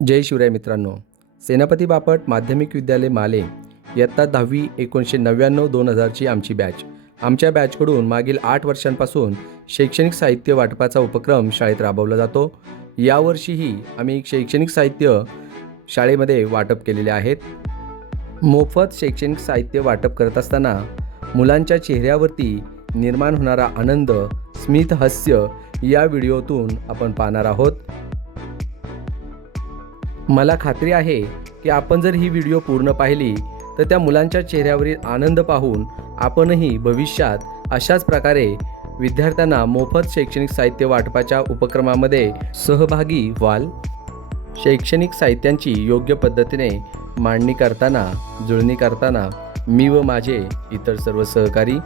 जय शिवराय मित्रांनो, सेनापती बापट माध्यमिक विद्यालय माले इयत्ता 10वी 1999-2000ची आमची बॅच. आमच्या बॅचकडून मागील 8 वर्षांपासून शैक्षणिक साहित्य वाटपाचा उपक्रम शाळेत राबवला जातो. यावर्षीही आम्ही शैक्षणिक साहित्य शाळेमध्ये वाटप केलेले आहेत. मोफत शैक्षणिक साहित्य वाटप करत असताना मुलांच्या चेहऱ्यावरती निर्माण होणारा आनंद, स्मित हास्य या व्हिडिओतून आपण पाहणार आहोत. मला खात्री आहे की आपण जर ही व्हिडिओ पूर्ण पाहिली तर त्या मुलांच्या चेहऱ्यावरील आनंद पाहून आपणही भविष्यात अशाच प्रकारे विद्यार्थ्यांना मोफत शैक्षणिक साहित्य वाटपाच्या उपक्रमामध्ये सहभागी व्हाल. शैक्षणिक साहित्यांची योग्य पद्धतीने मांडणी करताना, जुळणी करताना मी व माझे इतर सर्व सहकारी